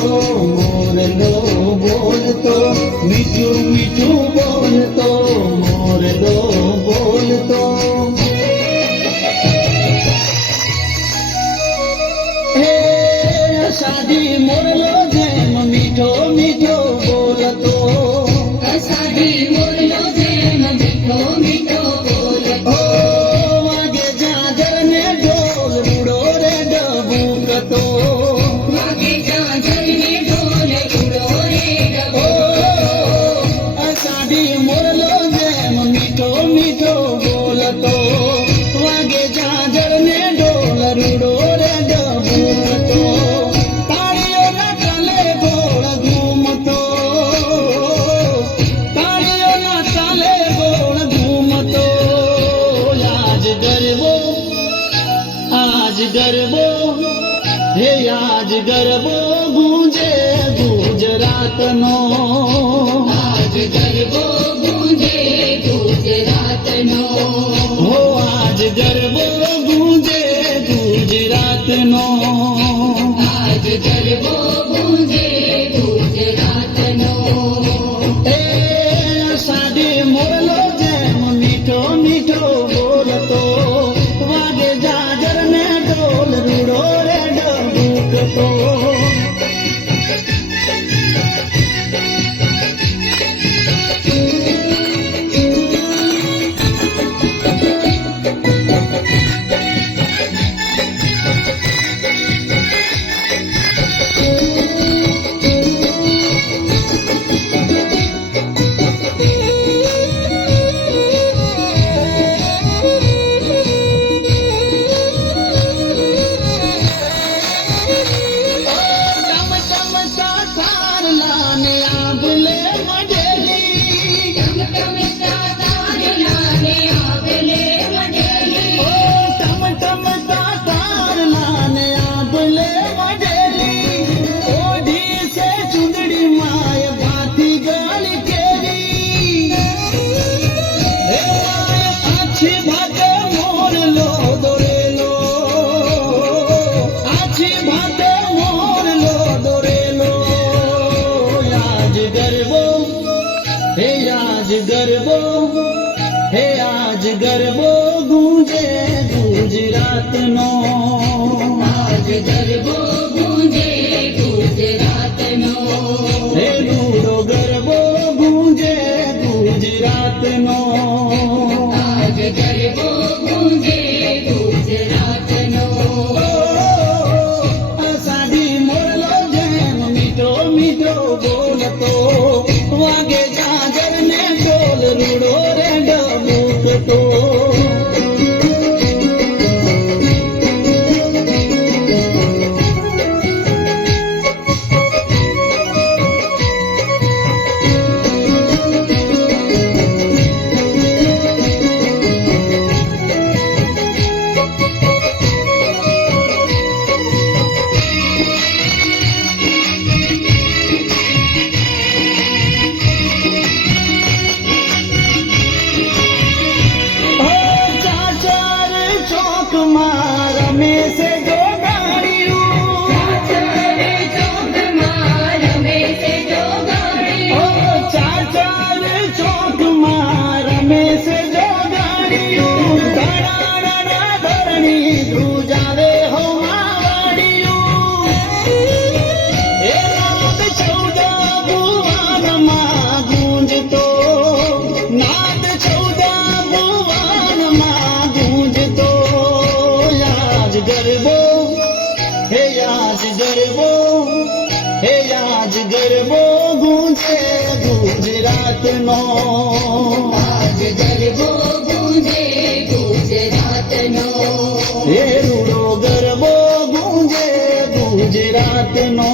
મોરલો બોલતો, મીઠું મીઠું બોલતો, મોરલો બોલતો. હે અષાઢી મોરલો જેમ મીઠો મીઠો બોલતો, અષાઢી મોરલો જેમ મીઠો મીઠો બોલતો. વાગે જાજર ને ઢોલ રૂડો રે ડબુકતો, વાગે જાજર ને ઢોલ રૂડો રે ડબુકતો. અષાઢી મોરલો જેમ મીઠો મીઠો બોલતો, વાગે જાજર ને ઢોલ રૂડો રે ડબુકતો. તાળીઓના તાલે ગોળ ઘૂમતો, તાળીઓના તાલે ગોળ ઘૂમતો. આજ ગરબો હે આજ ગરબો ગુંજે ગુજરાતનો, આજ ગરબો ગુંજે ગુજરાતનો. હો આજ ગરબો ગુંજે ગુજરાતનો. આજ ગરબો ગુંજે ગુજરાતનો. એ અષાઢી મોરલો જેમ મીઠો મીઠો બોલતો, વાગે જાજર ને ઢોલ રૂડો રે ડબુકતો. હે આજ ગરબો ગુંજે ગુજરાતનો, આજ ગરબો ગુંજે ગુજરાતનો. હે રૂડો ગરબો ગુંજે ગુજરાતનો. આજ ગરબો ગુંજે ગુજરાતનો. અષાઢી મોરલો જેમ મીઠો મીઠો બોલતો, વાગે જાજર ને ઢોલ રૂડો રે ડબુકતો. ગરબો ગુંજે ગુજરાતનો, આજ ગરબો ગુંજે ગુજરાતનો. હે રૂડો ગરબો ગુંજે ગુજરાતનો.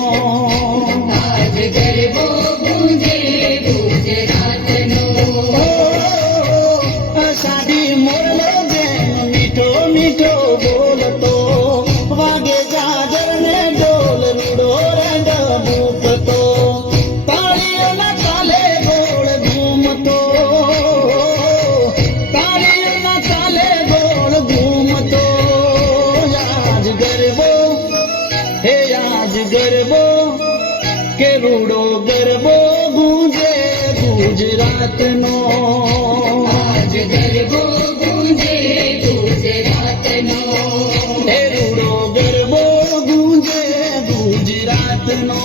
આજ ગરબો ગુંજે ગુજરાતનો. અષાઢી મોરલો જેમ મીઠો મીઠો બોલતો, વાગે જાજર ને ઢોલ રૂડો રે ડબુકતો. તાળીઓના તાલે ગોળ ઘૂમતો, તાળીઓના તાલે ગોળ ઘૂમતો. આજ ગરબો હે આજ ગરબો કે રૂડો ગરબો ગુંજે ગુજરાતનો આજ ગરબો ગુંજે ગુજરાતનો એ રૂડો ગરબો ગુંજે ગુજરાતનો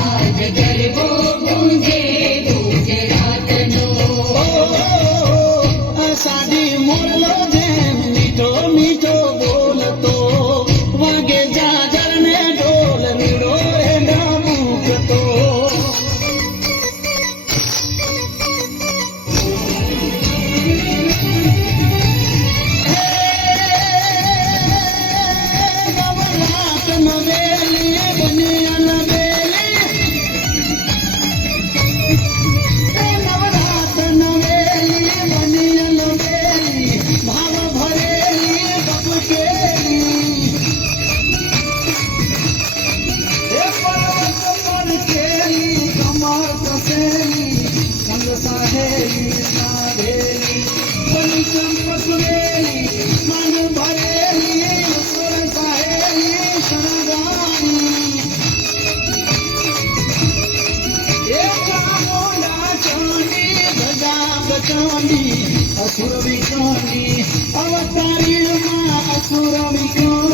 આજ ગરબો ગુંજે ગુજરાતનો સાડી મોરલો જેમ મીઠો મીઠો બોલતો વાગે જાજર ને ઢોલ રૂડો રે ડમુકતો નવરાત નવેલી બની અલબેલી નવરાત નવેલી બની અલબેલી ભાવ ભરેલી ગપકેલી એ પર્વત પર કેલી કમર કસેલી સંગ સાહેલી સાધેલી બની ચંપકવેલી મન ભરેલી સુર સાહેલી શણગારી એ ચામુંડા ચાંદી ગજા બચાંદી અસુર વિચાંદી અવતારી માં અસુર વિચાંદી